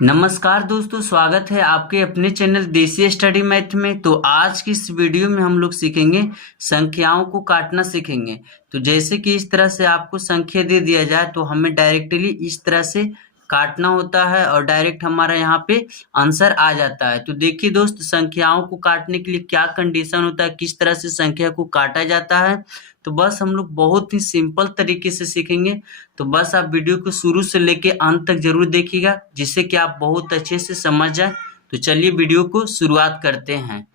नमस्कार दोस्तों, स्वागत है आपके अपने चैनल देसी स्टडी मैथ में। तो आज की इस वीडियो में हम लोग सीखेंगे संख्याओं को काटना सीखेंगे। तो जैसे कि इस तरह से आपको संख्या दे दिया जाए तो हमें डायरेक्टली इस तरह से काटना होता है और डायरेक्ट हमारा यहाँ पे आंसर आ जाता है। तो देखिए दोस्त, संख्याओं को काटने के लिए क्या कंडीशन होता है, किस तरह से संख्या को काटा जाता है, तो बस हम लोग बहुत ही सिंपल तरीके से सीखेंगे। तो बस आप वीडियो को शुरू से लेके अंत तक जरूर देखिएगा, जिससे कि आप बहुत अच्छे से समझ जाए। तो चलिए वीडियो को शुरुआत करते हैं।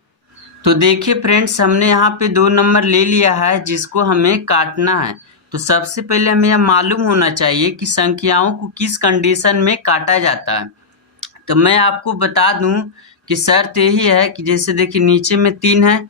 तो देखिए फ्रेंड्स, हमने यहाँ पे 2 नंबर ले लिया है जिसको हमें काटना है। तो सबसे पहले हमें यह मालूम होना चाहिए कि संख्याओं को किस कंडीशन में काटा जाता है। तो मैं आपको बता दूं कि शर्त यही है कि जैसे देखिए नीचे में 3 है,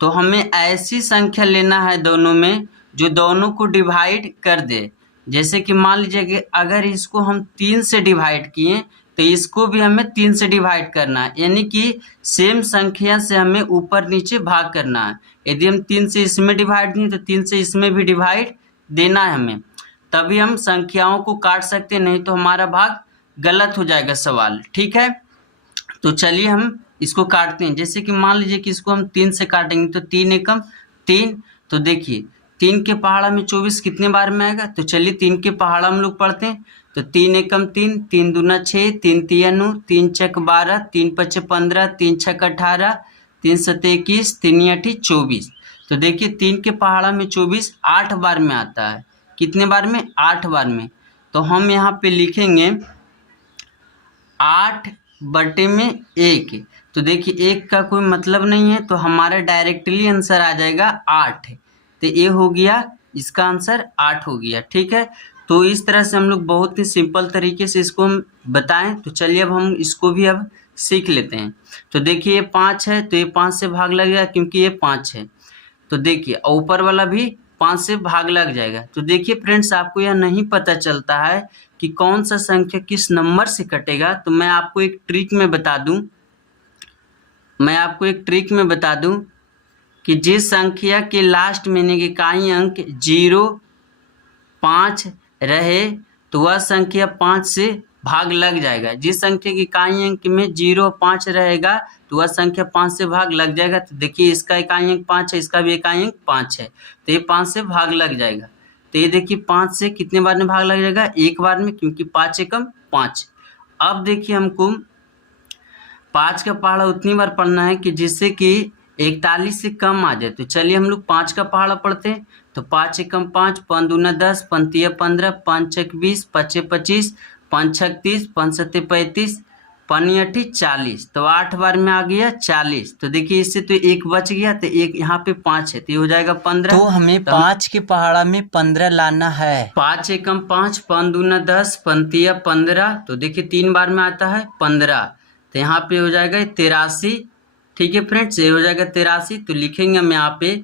तो हमें ऐसी संख्या लेना है दोनों में जो दोनों को डिवाइड कर दे। जैसे कि मान लीजिए कि अगर इसको हम 3 से डिवाइड किए तो इसको भी हमें 3 से डिवाइड करना है, यानी कि सेम संख्या से हमें ऊपर नीचे भाग करना है। यदि हम 3 से इसमें डिवाइड किए तो 3 से इसमें भी डिवाइड देना है हमें, तभी हम संख्याओं को काट सकते हैं, नहीं तो हमारा भाग गलत हो जाएगा सवाल। ठीक है, तो चलिए हम इसको काटते हैं। जैसे कि मान लीजिए कि इसको हम 3 से काटेंगे तो 3 एकम 3। तो देखिए 3 के पहाड़ा में 24 कितने बार में आएगा, तो चलिए 3 के पहाड़ा हम लोग पढ़ते हैं। तो 3 एकम 3, 3 दूना 6, 3 तिया 9, 3 छक 12, 3 पचे 15, 3 छक 18, 3 सते 21, 3 अठी 24। तो देखिए 3 के पहाड़ा में 24 8 बार में आता है। कितने बार में? 8 बार में। तो हम यहाँ पे लिखेंगे 8/1। तो देखिए 1 का कोई मतलब नहीं है, तो हमारा डायरेक्टली आंसर आ जाएगा 8। तो ये हो गया, इसका आंसर 8 हो गया। ठीक है, तो इस तरह से हम लोग बहुत ही सिंपल तरीके से इसको हम बताएं। तो चलिए अब हम इसको भी अब सीख लेते हैं। तो देखिए ये 5 है, तो ये 5 से भाग लग गया क्योंकि ये 5 है। तो देखिए ऊपर वाला भी 5 से भाग लग जाएगा। तो देखिए फ्रेंड्स, आपको यह नहीं पता चलता है कि कौन सा संख्या किस नंबर से कटेगा, तो मैं आपको एक ट्रिक में बता दूं कि जिस संख्या के लास्ट में यानी कि इकाई अंक 0, 5 रहे तो वह संख्या 5 से भाग लग जाएगा। जिस संख्या की इकाई अंक में 0, 5 रहेगा तो वह संख्या 5 से भाग लग जाएगा। तो देखिए इसका इकाई अंक 5 है, इसका भी इकाई अंक 5 है, तो ये 5 से भाग लग जाएगा। तो ये देखिए 5 से कितने बार में भाग लग जाएगा? 1 बार में, क्योंकि 5 एकम 5। अब देखिए हमको 5 का पहाड़ा उतनी बार पढ़ना है कि जिससे कि 41 से कम आ जाए। तो चलिए हम लोग 5 का पहाड़ा पढ़ते हैं। तो 5 एकम 5, 5 दूना 10, 5 तिया 15, 5 छक 20, 5 25, 5 छक 30, 5 सते 35, 5 अठी 40। तो 8 बार में आ गया 40। तो देखिए इससे तो 1 बच गया, तो एक यहाँ पे 5 है, तो ये हो जाएगा 15। तो हमें 5 के पहाड़ा में 15 लाना है। 5 एकम 5, 5 दूना 10, 5 तिया 15। तो देखिए 3 बार में आता है 15, तो यहाँ पे हो जाएगा 83। ठीक है फ्रेंड्स, ये हो जाएगा 83। तो लिखेंगे हम यहाँ पे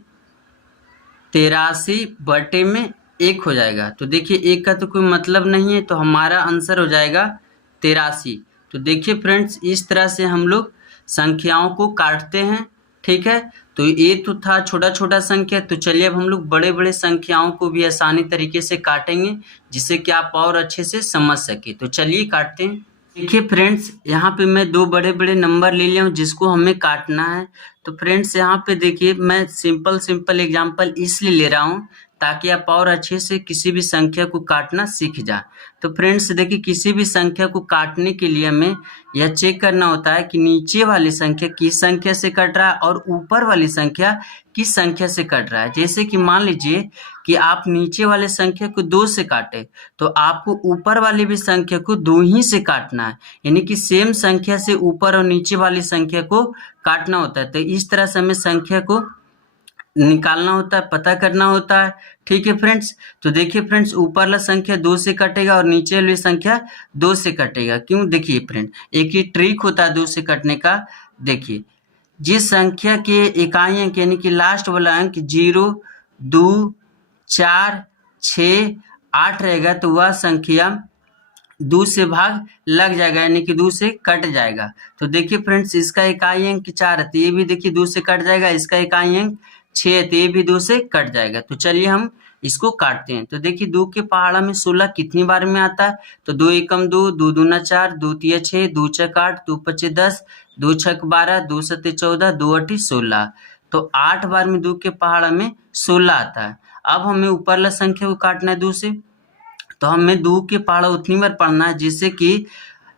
83/1 हो जाएगा। तो देखिए 1 का तो कोई मतलब नहीं है, तो हमारा आंसर हो जाएगा 83। तो देखिए फ्रेंड्स, इस तरह से हम लोग संख्याओं को काटते हैं। ठीक है, तो ये तो था छोटा छोटा संख्या। तो चलिए अब हम लोग बड़े बड़े संख्याओं को भी आसानी तरीके से काटेंगे, जिससे कि आप और अच्छे से समझ सके। तो चलिए काटते हैं। देखिए फ्रेंड्स, यहाँ पे मैं 2 बड़े बड़े नंबर ले लिया हूँ जिसको हमें काटना है। तो फ्रेंड्स यहाँ पे देखिए मैं सिंपल एग्जांपल इसलिए ले रहा हूँ ताकि आप और अच्छे से किसी भी संख्या को काटना सीख जाए। तो फ्रेंड्स देखिए, किसी भी संख्या को काटने के लिए हमें यह चेक करना होता है कि नीचे वाली संख्या किस संख्या से कट रहा है और ऊपर वाली संख्या किस संख्या से कट रहा है। जैसे कि मान लीजिए कि आप नीचे वाले संख्या को 2 से काटे, तो आपको ऊपर वाली भी संख्या को 2 ही से काटना है, यानी कि सेम संख्या से ऊपर और नीचे वाली संख्या को काटना होता है। तो इस तरह से हमें संख्या को निकालना होता है, पता करना होता है। ठीक है फ्रेंड्स, तो देखिए फ्रेंड्स, ऊपर वाला संख्या 2 से कटेगा और नीचे वाली संख्या 2 से कटेगा। क्यों? देखिए फ्रेंड, एक ही ट्रिक होता है 2 से कटने का। देखिए जिस संख्या के इकाई अंक यानी कि लास्ट वाला अंक 0, 2, 4, 6, 8 रहेगा तो वह संख्या 2 से भाग लग जाएगा, यानी कि 2 से कट जाएगा। तो देखिए फ्रेंड्स, इसका इकाई अंक 4 है, तो ये भी देखिए 2 से कट जाएगा। इसका इकाई अंक 6 है, तो ये भी 2 से कट जाएगा। तो चलिए हम इसको काटते हैं। तो देखिए 2 के पहाड़ा में 16 कितनी बार में आता है, तो 2 एकम 2, 2 दूना 4, 2 तिया 6, 2 चक 8, 2 पचे 10, 2 छक 12, 2 सते 14, 2 अठी 16। तो 8 बार में 2 के पहाड़ा में 16 आता है। अब हमें ऊपरला संख्या को काटना है 2 से, तो हमें 2 के पहाड़ा उतनी बार पढ़ना है जिससे कि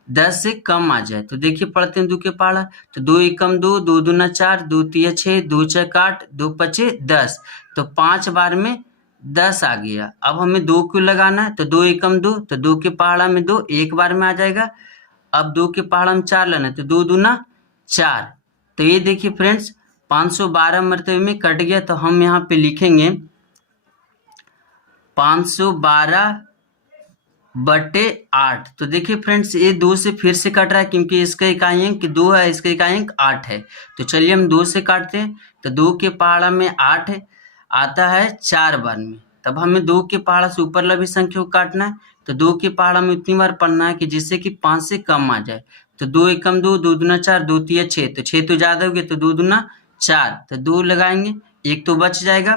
10 से कम आ जाए। तो देखिए पढ़ते हैं 2 के पहाड़ा, तो 2 एकम 2, 2 दूना 4, 2 तिया 6, 2 चक 8, 2 पचे 10। तो 5 बार में 10 आ गया। अब हमें 2 क्यों लगाना है, तो 2 एकम 2, तो 2 के पहाड़ा में 2 एक बार में आ जाएगा। अब 2 के पहाड़ा में 4 लेना है, तो 2 दूना 4। तो ये देखिए फ्रेंड्स 512 मरतबे में कट गया। तो हम यहाँ पे लिखेंगे 512/8। तो देखिए फ्रेंड्स ये 2 से फिर से कट रहा है क्योंकि इसका इकाई अंक 2 है, इसका इकाई अंक 8 है। तो चलिए हम 2 से काटते हैं। तो 2 के पहाड़ा में 8 आता है 4 बार में। तब हमें 2 के पहाड़ा से ऊपर लगी संख्या को काटना है। तो 2 के पहाड़ा में उतनी बार पढ़ना है कि जिससे कि 5 से कम आ जाए। तो 2 एकम 2, 2 दूना 4, 2 तिया 6। तो 6 तो ज़्यादा हो गया, तो 2 दूना 4। तो 2 लगाएंगे, 1 तो बच जाएगा,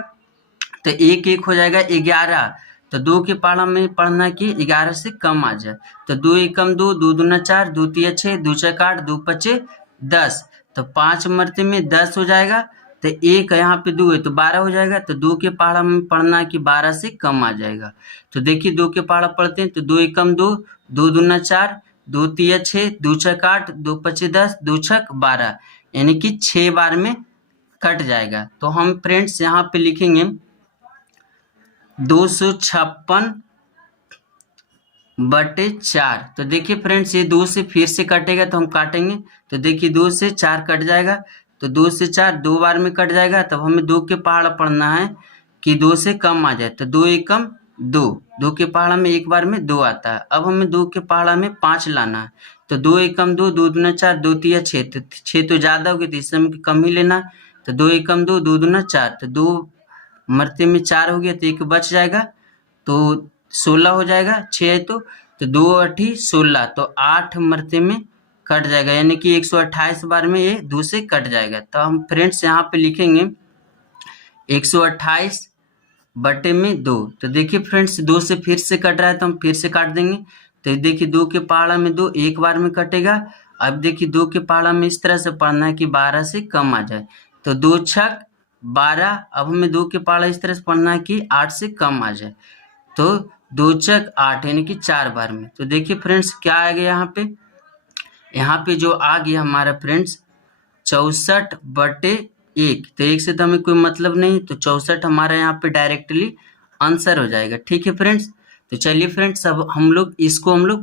तो 1 1 हो जाएगा 11। तो 2 के पहाड़ा में पढ़ना है कि 11 से कम आ जाए। तो 2 एकम 2, 2 दूना 4, 2 तिया 6, 2 चक 8, 2 पचे 10। तो 5 मरते में 10 हो जाएगा। तो 1 यहाँ पे 2 है तो 12 हो जाएगा। तो 2 के पहाड़ा में पढ़ना है कि 12 से कम आ जाएगा। तो देखिए 2 के पहाड़ा पढ़ते हैं। तो 2 एकम 2, 2 दूना 4, 2 तिया 6, 2 चक 8, 2 पचे 10, 2 छक 12, यानी कि 6 बार में कट जाएगा। तो हम फ्रेंड्स यहाँ पे लिखेंगे 256/4। तो देखिए फ्रेंड्स ये 2 से फिर से कटेगा, तो हम काटेंगे। तो देखिए 2 से 4 कट जाएगा। तो 2 से 4 2 बार में कट जाएगा। तब हमें 2 के पहाड़ा पढ़ना है कि 2 से कम आ जाए। तो 2 एकम 2, 2 के पहाड़ा में एक बार में 2 आता है। अब हमें 2 के पहाड़ा में 5 लाना है। तो 2 एकम 2, 2 दूना 4, 2 तिया 6। तो 6 तो ज़्यादा हो गया, तो इस समय कम ही लेना। तो 2 एकम 2, 2 दूना 4। तो 2 मरते में 4 हो गया, तो 1 बच जाएगा, तो 16 हो जाएगा। 6 है तो 2 अठी 16। तो 8 मरते में कट जाएगा, यानी कि 128 बार में ये 2 से कट जाएगा। तो हम फ्रेंड्स यहाँ पे लिखेंगे 128/2। तो देखिए फ्रेंड्स 2 से फिर से कट रहा है, तो हम फिर से काट देंगे। तो देखिए 2 के पहाड़ा में 2 एक बार में कटेगा। अब देखिए 2 के पहाड़ा में इस तरह से पढ़ना है कि 12 से कम आ जाए। तो 2 छक 12। अब हमें 2 के पहाड़ा इस तरह से पढ़ना है कि 8 से कम आ जाए। तो 2 चक 8, यानी कि 4 बार में। तो देखिए फ्रेंड्स क्या आ गया यहाँ पे जो आ गया हमारा फ्रेंड्स 64/1। तो 1 से तो हमें कोई मतलब नहीं, तो 64 हमारा यहाँ पे डायरेक्टली आंसर हो जाएगा। ठीक है फ्रेंड्स। तो चलिए फ्रेंड्स अब हम लोग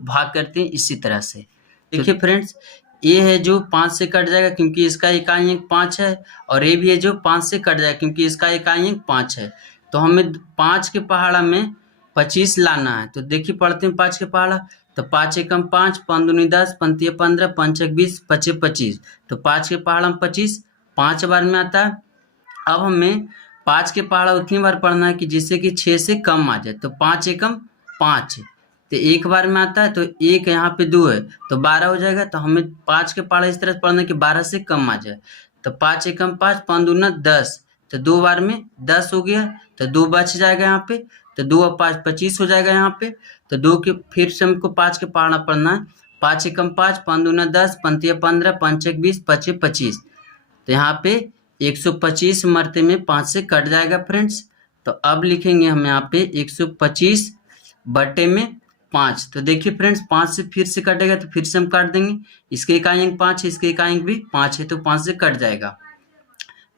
भाग करते हैं इसी तरह से। देखिए फ्रेंड्स ये है जो 5 से कट जाएगा क्योंकि इसका इकाई अंक 5 है, और ये भी है जो 5 से कट जाएगा क्योंकि इसका इकाई अंक 5 है। तो हमें 5 के पहाड़ा में 25 लाना है। तो देखिए पढ़ते हैं 5 के पहाड़ा। तो 5 एकम 5, 5 दूनी 10, 5 तिया 15, 5 छक 20, 5 25। तो 5 के पहाड़ा में 25 5 बार में आता है। अब हमें 5 के पहाड़ा उतनी बार पढ़ना है कि जिससे कि 6 से कम आ जाए। तो 5 एकम 5, तो एक बार में आता है। तो 1 यहाँ पे 2 है तो 12 हो जाएगा। तो हमें 5 के पहाड़ा इस तरह से पढ़ना है कि 12 से कम आ जाए। तो 5 एकम 5, 5 दूना 10। तो 2 बार में 10 हो गया, तो 2 बच जाएगा यहाँ पे। तो 2 और 5 25 हो जाएगा यहाँ पे। तो 2 के फिर से हमको 5 के पहाड़ा पढ़ना है। 5 एकम 5, 5 दूना 10, 5 तिया 15, 5 छक 20, 5 25। तो यहाँ पे 125 मरते में 5 से कट जाएगा फ्रेंड्स। तो अब लिखेंगे हम यहाँ पे 125/5। तो देखिए फ्रेंड्स 5 से फिर से कटेगा, तो फिर से हम काट देंगे। इसके इकाई अंक 5 है, इसके इकाई अंक भी 5 है, तो 5 से कट जाएगा।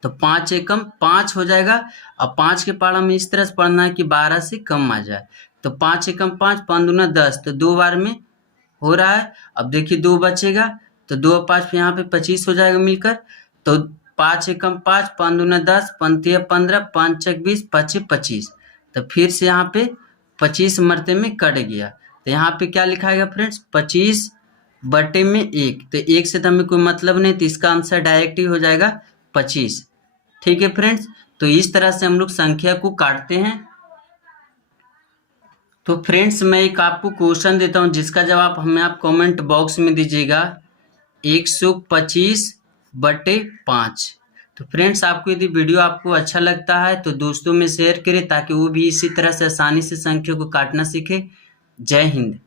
तो 5 एकम 5 हो जाएगा। अब 5 के पहाड़ा में इस तरह से पढ़ना है कि 12 से कम आ जाए। तो 5 एकम 5, 5 दूना 10। तो 2 बार में हो रहा है। अब देखिए 2 बचेगा, तो 2 और 5 यहाँ पे 25 हो जाएगा मिलकर। तो 5 एकम 5, 5 दूना 10, 5 तिया 15, 5 छक 20, 5 25। तो फिर से यहाँ पे 25 मरते में कट गया। तो यहाँ पे क्या लिखाएगा फ्रेंड्स 25/1। तो 1 से तो हमें कोई मतलब नहीं, तो इसका आंसर डायरेक्ट ही हो जाएगा 25। ठीक है फ्रेंड्स। तो इस तरह से हम लोग संख्या को काटते हैं। तो फ्रेंड्स मैं एक आपको क्वेश्चन देता हूं जिसका जवाब हमें आप कमेंट बॉक्स में दीजिएगा। 125/5। तो फ्रेंड्स, आपको यदि वीडियो आपको अच्छा लगता है तो दोस्तों में शेयर करें ताकि वो भी इसी तरह से आसानी से संख्या को काटना सीखे। जय हिंद।